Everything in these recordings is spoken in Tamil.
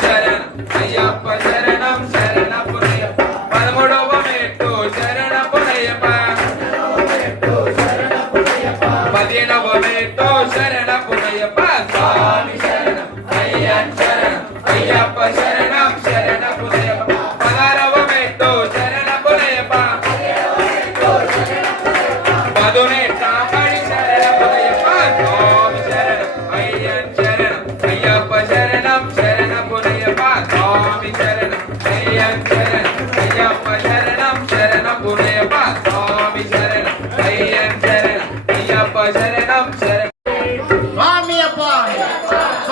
பஞ்சரன் ஐயா பஞ்சரன் Yeah.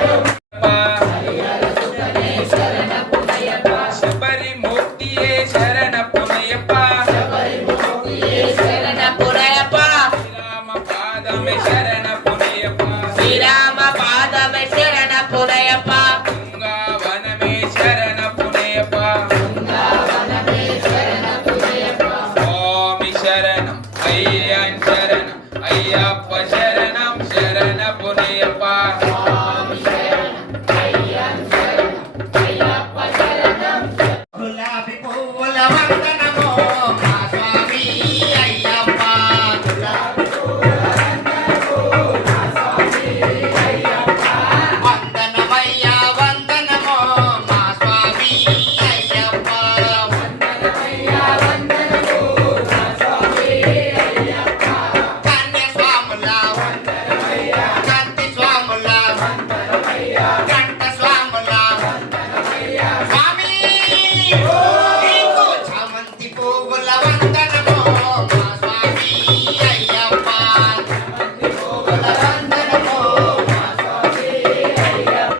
Fire!